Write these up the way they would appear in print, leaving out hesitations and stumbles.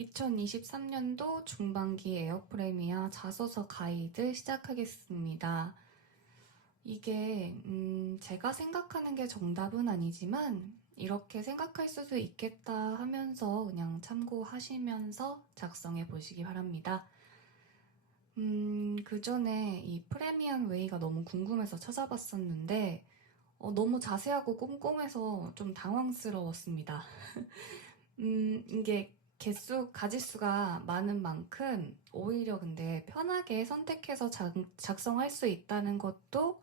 2023년도 중반기 에어프레미아 자소서 가이드 시작하겠습니다. 이게 제가 생각하는 게 정답은 아니지만 이렇게 생각할 수도 있겠다 하면서 그냥 참고하시면서 작성해 보시기 바랍니다. 그 전에 이 프레미엄 웨이가 너무 궁금해서 찾아봤었는데 너무 자세하고 꼼꼼해서 좀 당황스러웠습니다. 이게 가지수가 많은 만큼 오히려 근데 편하게 선택해서 작성할 수 있다는 것도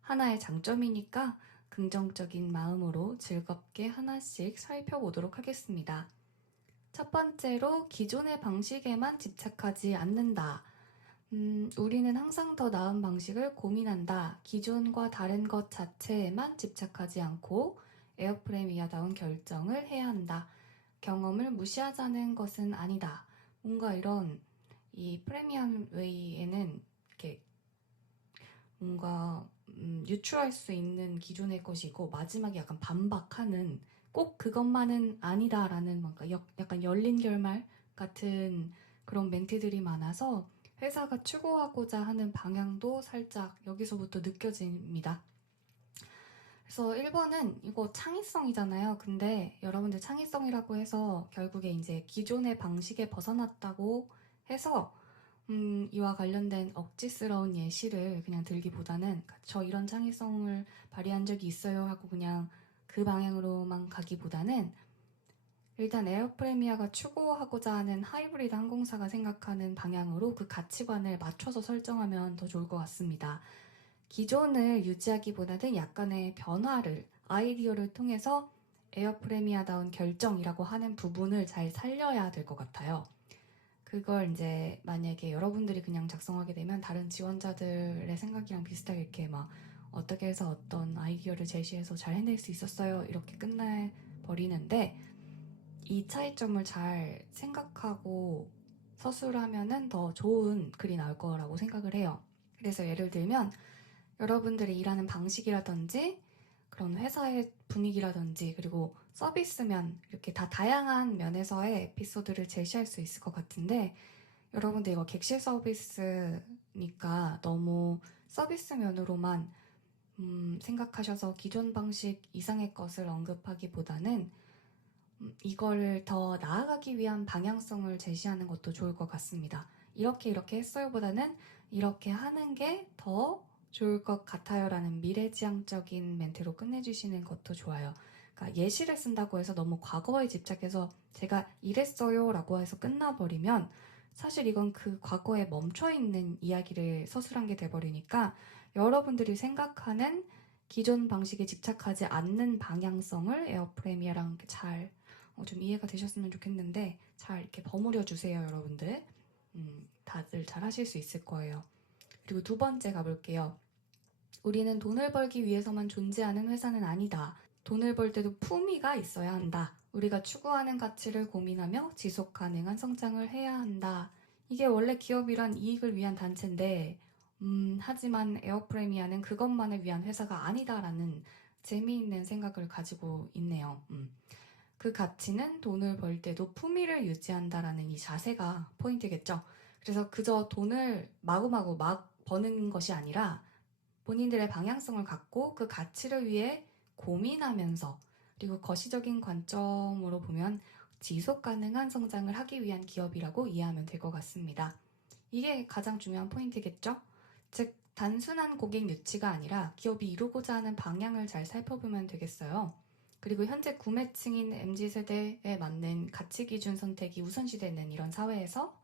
하나의 장점이니까 긍정적인 마음으로 즐겁게 하나씩 살펴보도록 하겠습니다. 첫 번째로 기존의 방식에만 집착하지 않는다. 우리는 항상 더 나은 방식을 고민한다. 기존과 다른 것 자체에만 집착하지 않고 에어프레미아다운 결정을 해야 한다. 경험을 무시하자는 것은 아니다. 뭔가 이런 이 프리미엄 웨이에는 이렇게 뭔가 유추할 수 있는 기존의 것이고 마지막에 약간 반박하는 꼭 그것만은 아니다라는 뭔가 약간 열린 결말 같은 그런 멘트들이 많아서 회사가 추구하고자 하는 방향도 살짝 여기서부터 느껴집니다. 그래서 1번은 이거 창의성이잖아요. 근데 여러분들 창의성이라고 해서 결국에 이제 기존의 방식에 벗어났다고 해서 이와 관련된 억지스러운 예시를 그냥 들기보다는 저 이런 창의성을 발휘한 적이 있어요 하고 그냥 그 방향으로만 가기보다는 일단 에어프레미아가 추구하고자 하는 하이브리드 항공사가 생각하는 방향으로 그 가치관을 맞춰서 설정하면 더 좋을 것 같습니다. 기존을 유지하기보다는 약간의 변화를, 아이디어를 통해서 에어프레미아다운 결정이라고 하는 부분을 잘 살려야 될 것 같아요. 그걸 이제 만약에 여러분들이 그냥 작성하게 되면 다른 지원자들의 생각이랑 비슷하게 이렇게 막 어떻게 해서 어떤 아이디어를 제시해서 잘 해낼 수 있었어요. 이렇게 끝나버리는데 이 차이점을 잘 생각하고 서술하면은 더 좋은 글이 나올 거라고 생각을 해요. 그래서 예를 들면 여러분들이 일하는 방식이라든지 그런 회사의 분위기라든지 그리고 서비스면 이렇게 다 다양한 면에서의 에피소드를 제시할 수 있을 것 같은데 여러분들 이거 객실 서비스니까 너무 서비스 면으로만 생각하셔서 기존 방식 이상의 것을 언급하기보다는 이거를 더 나아가기 위한 방향성을 제시하는 것도 좋을 것 같습니다. 이렇게 했어요 보다는 이렇게 하는 게 더 좋을 것 같아요 라는 미래지향적인 멘트로 끝내주시는 것도 좋아요. 그러니까 예시를 쓴다고 해서 너무 과거에 집착해서 제가 이랬어요 라고 해서 끝나버리면 사실 이건 그 과거에 멈춰있는 이야기를 서술한 게 돼버리니까 여러분들이 생각하는 기존 방식에 집착하지 않는 방향성을 에어프레미어랑 잘 좀 이해가 되셨으면 좋겠는데 잘 이렇게 버무려 주세요, 여러분들. 다들 잘 하실 수 있을 거예요. 그리고 두 번째 가볼게요. 우리는 돈을 벌기 위해서만 존재하는 회사는 아니다. 돈을 벌 때도 품위가 있어야 한다. 우리가 추구하는 가치를 고민하며 지속 가능한 성장을 해야 한다. 이게 원래 기업이란 이익을 위한 단체인데, 하지만 에어프레미아는 그것만을 위한 회사가 아니다라는 재미있는 생각을 가지고 있네요. 그 가치는 돈을 벌 때도 품위를 유지한다라는 이 자세가 포인트겠죠. 그래서 그저 돈을 마구마구 막 버는 것이 아니라 본인들의 방향성을 갖고 그 가치를 위해 고민하면서 그리고 거시적인 관점으로 보면 지속 가능한 성장을 하기 위한 기업이라고 이해하면 될 것 같습니다. 이게 가장 중요한 포인트겠죠? 즉, 단순한 고객 유치가 아니라 기업이 이루고자 하는 방향을 잘 살펴보면 되겠어요. 그리고 현재 구매층인 MZ세대에 맞는 가치 기준 선택이 우선시되는 이런 사회에서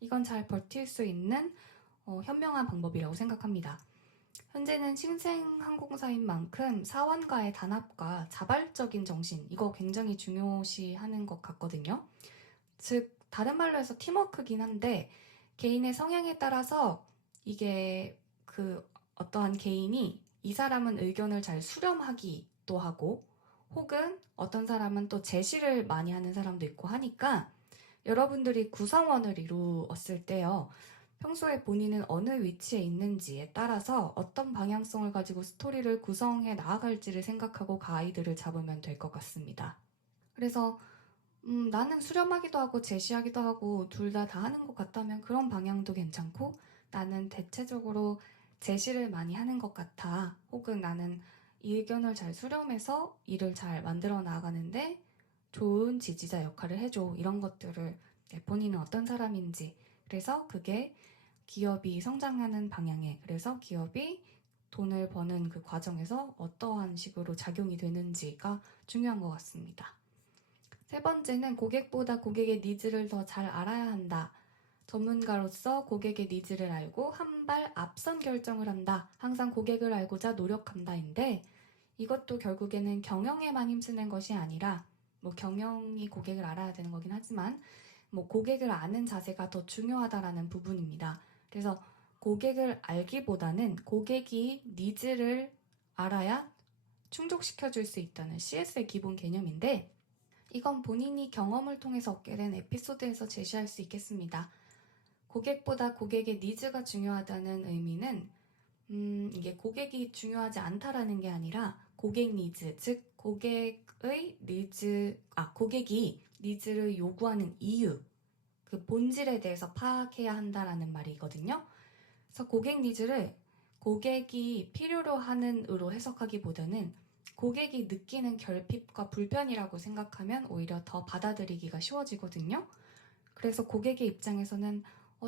이건 잘 버틸 수 있는 현명한 방법이라고 생각합니다. 현재는 신생 항공사인 만큼 사원과의 단합과 자발적인 정신, 이거 굉장히 중요시하는 것 같거든요. 즉, 다른 말로 해서 팀워크긴 한데 개인의 성향에 따라서 이게 어떠한 개인이 이 사람은 의견을 잘 수렴하기도 하고 혹은 어떤 사람은 또 제시를 많이 하는 사람도 있고 하니까 여러분들이 구성원을 이루었을 때요. 평소에 본인은 어느 위치에 있는지에 따라서 어떤 방향성을 가지고 스토리를 구성해 나아갈지를 생각하고 가이드를 잡으면 될 것 같습니다. 그래서 나는 수렴하기도 하고 제시하기도 하고 둘 다 하는 것 같다면 그런 방향도 괜찮고, 나는 대체적으로 제시를 많이 하는 것 같아. 혹은 나는 이 의견을 잘 수렴해서 일을 잘 만들어 나가는데 좋은 지지자 역할을 해줘. 이런 것들을 본인은 어떤 사람인지. 그래서 그게 기업이 성장하는 방향에, 그래서 기업이 돈을 버는 그 과정에서 어떠한 식으로 작용이 되는지가 중요한 것 같습니다. 세 번째는 고객보다 고객의 니즈를 더 잘 알아야 한다. 전문가로서 고객의 니즈를 알고 한 발 앞선 결정을 한다. 항상 고객을 알고자 노력한다인데, 이것도 결국에는 경영에만 힘쓰는 것이 아니라, 뭐 경영이 고객을 알아야 되는 거긴 하지만 뭐 고객을 아는 자세가 더 중요하다라는 부분입니다. 그래서 고객을 알기보다는 고객이 니즈를 알아야 충족시켜 줄 수 있다는 CS의 기본 개념인데, 이건 본인이 경험을 통해서 얻게 된 에피소드에서 제시할 수 있겠습니다. 고객보다 고객의 니즈가 중요하다는 의미는 이게 고객이 중요하지 않다라는 게 아니라 고객 니즈, 즉 고객이 니즈를 요구하는 이유, 그 본질에 대해서 파악해야 한다라는 말이거든요. 그래서 고객 니즈를 고객이 필요로 하는 으로 해석하기보다는 고객이 느끼는 결핍과 불편이라고 생각하면 오히려 더 받아들이기가 쉬워지거든요. 그래서 고객의 입장에서는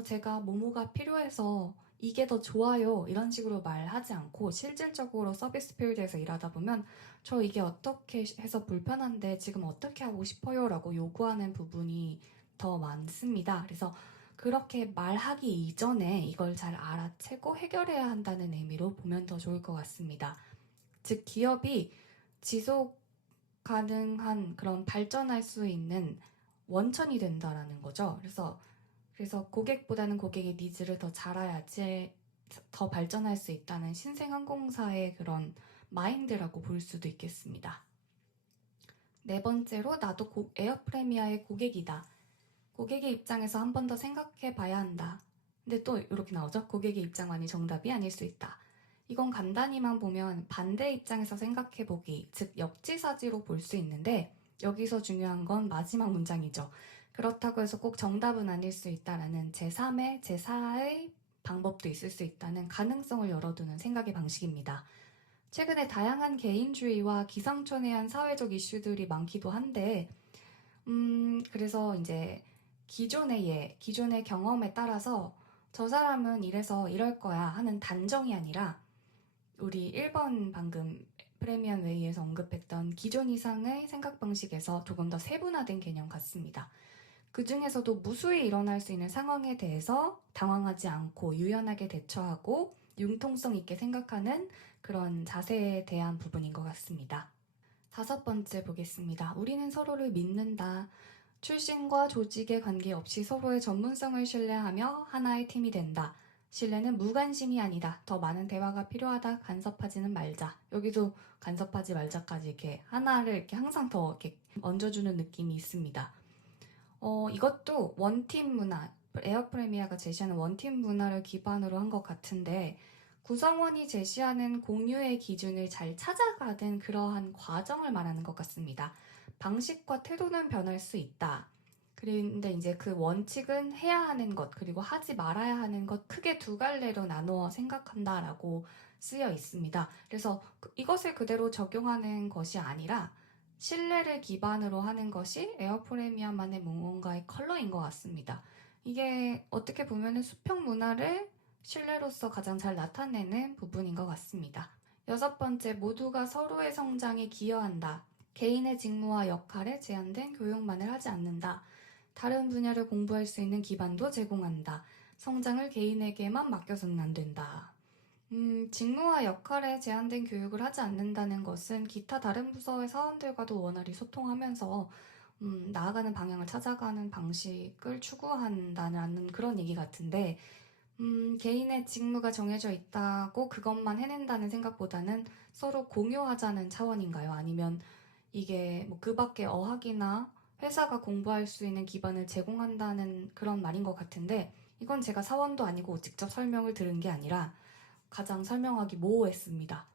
제가 뭐뭐가 필요해서 이게 더 좋아요 이런 식으로 말하지 않고, 실질적으로 서비스 필드에서 일하다 보면 저 이게 어떻게 해서 불편한데 지금 어떻게 하고 싶어요 라고 요구하는 부분이 더 많습니다. 그래서 그렇게 말하기 이전에 이걸 잘 알아채고 해결해야 한다는 의미로 보면 더 좋을 것 같습니다. 즉 기업이 지속 가능한 그런 발전할 수 있는 원천이 된다라는 거죠. 그래서 고객보다는 고객의 니즈를 더 잘 알아야지 더 발전할 수 있다는 신생항공사의 그런 마인드라고 볼 수도 있겠습니다. 네 번째로, 나도 에어프레미아의 고객이다. 고객의 입장에서 한 번 더 생각해 봐야 한다. 근데 또 이렇게 나오죠. 고객의 입장만이 정답이 아닐 수 있다. 이건 간단히만 보면 반대 입장에서 생각해 보기, 즉 역지사지로 볼 수 있는데, 여기서 중요한 건 마지막 문장이죠. 그렇다고 해서 꼭 정답은 아닐 수 있다라는 제3의, 제4의 방법도 있을 수 있다는 가능성을 열어두는 생각의 방식입니다. 최근에 다양한 개인주의와 기상천외한 사회적 이슈들이 많기도 한데, 그래서 이제 기존의 경험에 따라서 저 사람은 이래서 이럴 거야 하는 단정이 아니라, 우리 1번 방금 프레미엄 웨이에서 언급했던 기존 이상의 생각 방식에서 조금 더 세분화된 개념 같습니다. 그 중에서도 무수히 일어날 수 있는 상황에 대해서 당황하지 않고 유연하게 대처하고 융통성 있게 생각하는 그런 자세에 대한 부분인 것 같습니다. 다섯 번째 보겠습니다. 우리는 서로를 믿는다. 출신과 조직에 관계없이 서로의 전문성을 신뢰하며 하나의 팀이 된다. 신뢰는 무관심이 아니다. 더 많은 대화가 필요하다. 간섭하지는 말자. 여기도 간섭하지 말자까지 이렇게 하나를 이렇게 항상 더 이렇게 얹어주는 느낌이 있습니다. 이것도 원팀 문화, 에어프레미아가 제시하는 원팀 문화를 기반으로 한 것 같은데, 구성원이 제시하는 공유의 기준을 잘 찾아가는 그러한 과정을 말하는 것 같습니다. 방식과 태도는 변할 수 있다. 그런데 이제 그 원칙은 해야 하는 것, 그리고 하지 말아야 하는 것, 크게 두 갈래로 나누어 생각한다라고 쓰여 있습니다. 그래서 이것을 그대로 적용하는 것이 아니라 신뢰를 기반으로 하는 것이 에어프레미아만의 무언가의 컬러인 것 같습니다. 이게 어떻게 보면 수평 문화를 신뢰로서 가장 잘 나타내는 부분인 것 같습니다. 여섯 번째, 모두가 서로의 성장에 기여한다. 개인의 직무와 역할에 제한된 교육만을 하지 않는다. 다른 분야를 공부할 수 있는 기반도 제공한다. 성장을 개인에게만 맡겨서는 안 된다. 직무와 역할에 제한된 교육을 하지 않는다는 것은 기타 다른 부서의 사원들과도 원활히 소통하면서 나아가는 방향을 찾아가는 방식을 추구한다는 그런 얘기 같은데, 개인의 직무가 정해져 있다고 그것만 해낸다는 생각보다는 서로 공유하자는 차원인가요? 아니면 이게 뭐 그 밖에 어학이나 회사가 공부할 수 있는 기반을 제공한다는 그런 말인 것 같은데, 이건 제가 사원도 아니고 직접 설명을 들은 게 아니라 가장 설명하기 모호했습니다.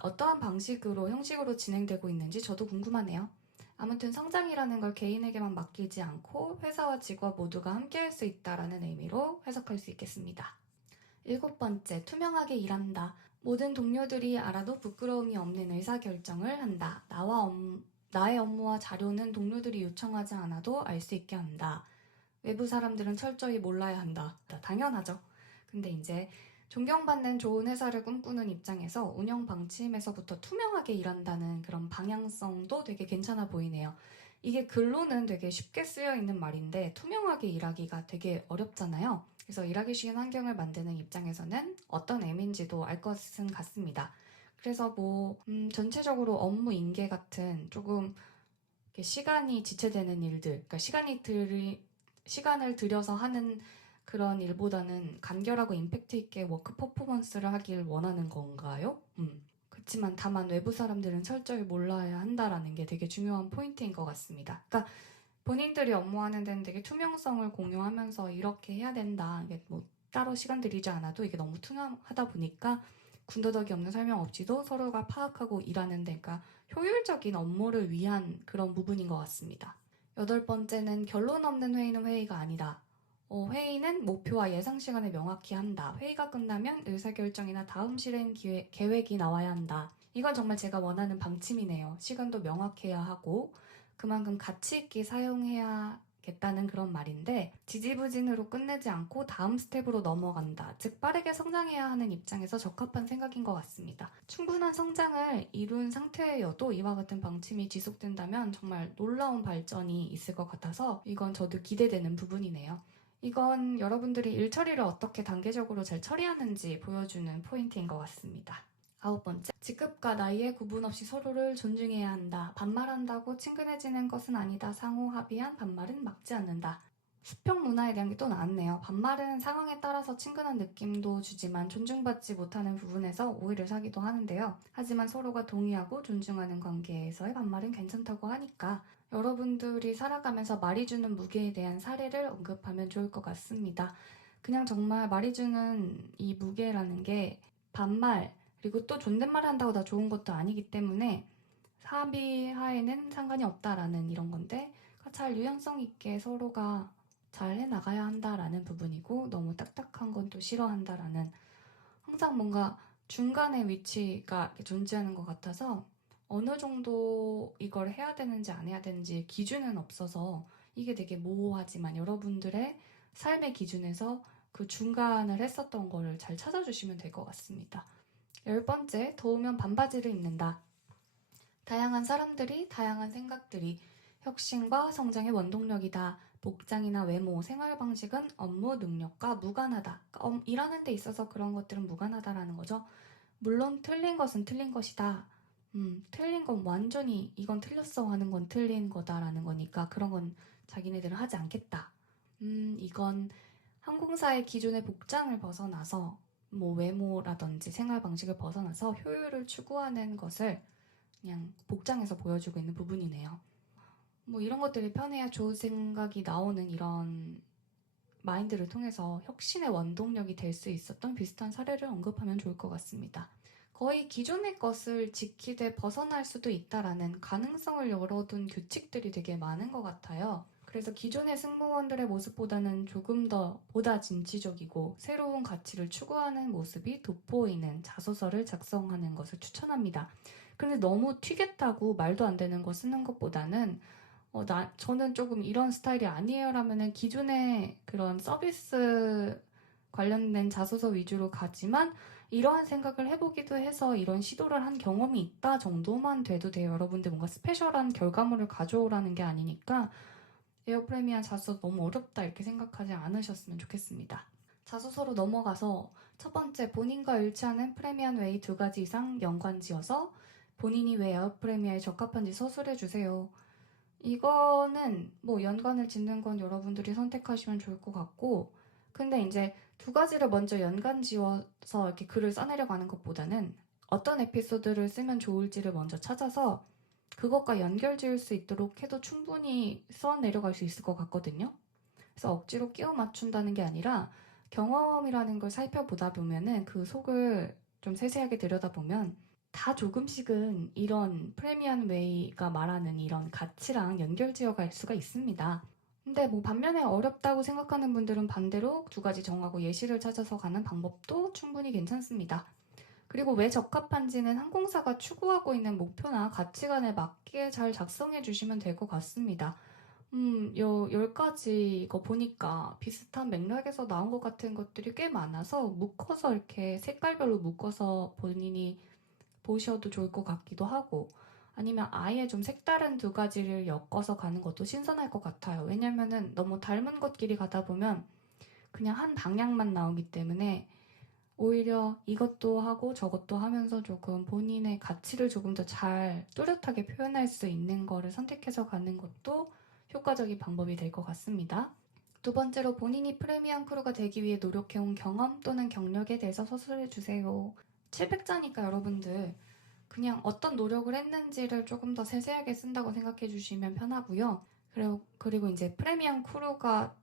어떠한 방식으로, 형식으로 진행되고 있는지 저도 궁금하네요. 아무튼 성장이라는 걸 개인에게만 맡기지 않고 회사와 직원 모두가 함께할 수 있다라는 의미로 해석할 수 있겠습니다. 7번째, 투명하게 일한다. 모든 동료들이 알아도 부끄러움이 없는 의사결정을 한다. 나의 업무와 자료는 동료들이 요청하지 않아도 알 수 있게 한다. 외부 사람들은 철저히 몰라야 한다. 당연하죠. 근데 이제 존경받는 좋은 회사를 꿈꾸는 입장에서 운영 방침에서부터 투명하게 일한다는 그런 방향성도 되게 괜찮아 보이네요. 이게 글로는 되게 쉽게 쓰여 있는 말인데 투명하게 일하기가 되게 어렵잖아요. 그래서 일하기 쉬운 환경을 만드는 입장에서는 어떤 의미인지도 알 것은 같습니다. 그래서 전체적으로 업무 인계 같은 조금 시간이 지체되는 일들, 그러니까 시간을 들여서 하는 그런 일보다는 간결하고 임팩트 있게 워크 퍼포먼스를 하길 원하는 건가요? 그렇지만 다만 외부 사람들은 철저히 몰라야 한다라는 게 되게 중요한 포인트인 것 같습니다. 그러니까 본인들이 업무하는 데는 되게 투명성을 공유하면서 이렇게 해야 된다. 이게 따로 시간 들이지 않아도 이게 너무 투명하다 보니까 군더더기 없는 설명 없이도 서로가 파악하고 일하는 데, 그러니까 효율적인 업무를 위한 그런 부분인 것 같습니다. 8번째는 결론 없는 회의는 회의가 아니다. 회의는 목표와 예상 시간을 명확히 한다. 회의가 끝나면 의사결정이나 다음 실행 계획이 나와야 한다. 이건 정말 제가 원하는 방침이네요. 시간도 명확해야 하고 그만큼 가치 있게 사용해야겠다는 그런 말인데 지지부진으로 끝내지 않고 다음 스텝으로 넘어간다. 즉 빠르게 성장해야 하는 입장에서 적합한 생각인 것 같습니다. 충분한 성장을 이룬 상태여도 이와 같은 방침이 지속된다면 정말 놀라운 발전이 있을 것 같아서 이건 저도 기대되는 부분이네요. 이건 여러분들이 일 처리를 어떻게 단계적으로 잘 처리하는지 보여주는 포인트인 것 같습니다. 9번째, 직급과 나이에 구분 없이 서로를 존중해야 한다. 반말한다고 친근해지는 것은 아니다. 상호 합의한 반말은 막지 않는다. 수평 문화에 대한 게 또 나왔네요. 반말은 상황에 따라서 친근한 느낌도 주지만 존중받지 못하는 부분에서 오해를 사기도 하는데요. 하지만 서로가 동의하고 존중하는 관계에서의 반말은 괜찮다고 하니까 여러분들이 살아가면서 말이 주는 무게에 대한 사례를 언급하면 좋을 것 같습니다. 그냥 정말 말이 주는 이 무게라는 게 반말, 그리고 또 존댓말 한다고 다 좋은 것도 아니기 때문에 합의하에는 상관이 없다라는 이런 건데 잘 유연성 있게 서로가 잘 해나가야 한다라는 부분이고 너무 딱딱한 건 또 싫어한다라는 항상 뭔가 중간의 위치가 존재하는 것 같아서 어느 정도 이걸 해야 되는지 안 해야 되는지 기준은 없어서 이게 되게 모호하지만 여러분들의 삶의 기준에서 그 중간을 했었던 거를 잘 찾아주시면 될 것 같습니다. 10번째, 더우면 반바지를 입는다. 다양한 사람들이, 다양한 생각들이 혁신과 성장의 원동력이다. 복장이나 외모, 생활 방식은 업무 능력과 무관하다. 그러니까 일하는 데 있어서 그런 것들은 무관하다라는 거죠. 물론 틀린 것은 틀린 것이다. 틀린 건 완전히 이건 틀렸어 하는 건 틀린 거다라는 거니까 그런 건 자기네들은 하지 않겠다. 이건 항공사의 기존의 복장을 벗어나서 외모라든지 생활 방식을 벗어나서 효율을 추구하는 것을 그냥 복장에서 보여주고 있는 부분이네요. 이런 것들이 편해야 좋은 생각이 나오는 이런 마인드를 통해서 혁신의 원동력이 될 수 있었던 비슷한 사례를 언급하면 좋을 것 같습니다. 거의 기존의 것을 지키되 벗어날 수도 있다라는 가능성을 열어둔 규칙들이 되게 많은 것 같아요. 그래서 기존의 승무원들의 모습보다는 조금 더 보다 진취적이고 새로운 가치를 추구하는 모습이 돋보이는 자소서를 작성하는 것을 추천합니다. 그런데 너무 튀겠다고 말도 안 되는 거 쓰는 것보다는 저는 조금 이런 스타일이 아니에요 라면은 기존의 그런 서비스 관련된 자소서 위주로 가지만 이러한 생각을 해보기도 해서 이런 시도를 한 경험이 있다 정도만 돼도 돼요. 여러분들 뭔가 스페셜한 결과물을 가져오라는 게 아니니까 에어프레미아 자소서 너무 어렵다 이렇게 생각하지 않으셨으면 좋겠습니다. 자소서로 넘어가서 첫 번째, 본인과 일치하는 프레미안 웨이 2가지 이상 연관 지어서 본인이 왜 에어프레미아에 적합한지 서술해 주세요. 이거는 연관을 짓는 건 여러분들이 선택하시면 좋을 것 같고 근데 이제 2가지를 먼저 연관 지어서 이렇게 글을 써내려고 하는 것보다는 어떤 에피소드를 쓰면 좋을지를 먼저 찾아서 그것과 연결 지을 수 있도록 해도 충분히 써내려갈 수 있을 것 같거든요. 그래서 억지로 끼워 맞춘다는 게 아니라 경험이라는 걸 살펴보다 보면은 그 속을 좀 세세하게 들여다보면 다 조금씩은 이런 프레미엄 웨이가 말하는 이런 가치랑 연결지어 갈 수가 있습니다. 근데 뭐 반면에 어렵다고 생각하는 분들은 반대로 두 가지 정하고 예시를 찾아서 가는 방법도 충분히 괜찮습니다. 그리고 왜 적합한지는 항공사가 추구하고 있는 목표나 가치관에 맞게 잘 작성해 주시면 될 것 같습니다. 10가지 거 보니까 비슷한 맥락에서 나온 것 같은 것들이 꽤 많아서 묶어서 이렇게 색깔별로 묶어서 본인이 보셔도 좋을 것 같기도 하고 아니면 아예 좀 색다른 두 가지를 엮어서 가는 것도 신선할 것 같아요. 왜냐면은 너무 닮은 것끼리 가다 보면 그냥 한 방향만 나오기 때문에 오히려 이것도 하고 저것도 하면서 조금 본인의 가치를 조금 더 잘 뚜렷하게 표현할 수 있는 거를 선택해서 가는 것도 효과적인 방법이 될 것 같습니다. 두 번째로 본인이 프리미엄 크루가 되기 위해 노력해온 경험 또는 경력에 대해서 서술해 주세요. 700자니까 여러분들 그냥 어떤 노력을 했는지를 조금 더 세세하게 쓴다고 생각해 주시면 편하고요. 그리고 이제 프리미엄 크루가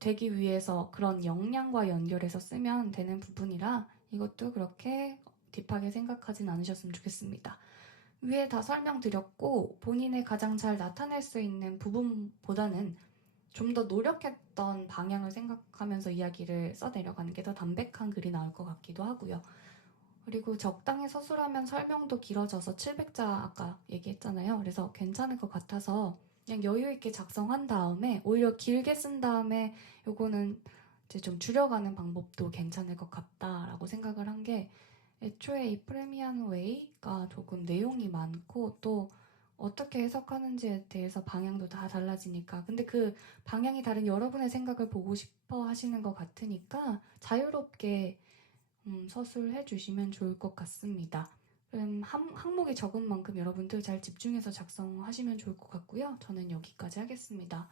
되기 위해서 그런 역량과 연결해서 쓰면 되는 부분이라 이것도 그렇게 딥하게 생각하진 않으셨으면 좋겠습니다. 위에 다 설명드렸고 본인의 가장 잘 나타낼 수 있는 부분보다는 좀 더 노력했던 방향을 생각하면서 이야기를 써내려가는 게 더 담백한 글이 나올 것 같기도 하고요. 그리고 적당히 서술하면 설명도 길어져서 700자 아까 얘기했잖아요. 그래서 괜찮을 것 같아서 그냥 여유 있게 작성한 다음에 오히려 길게 쓴 다음에 요거는 이제 좀 줄여가는 방법도 괜찮을 것 같다라고 생각을 한 게 애초에 이 프리미엄 웨이가 조금 내용이 많고 또 어떻게 해석하는지에 대해서 방향도 다 달라지니까 근데 그 방향이 다른 여러분의 생각을 보고 싶어 하시는 것 같으니까 자유롭게 서술해 주시면 좋을 것 같습니다. 항목이 적은 만큼 여러분들 잘 집중해서 작성하시면 좋을 것 같고요. 저는 여기까지 하겠습니다.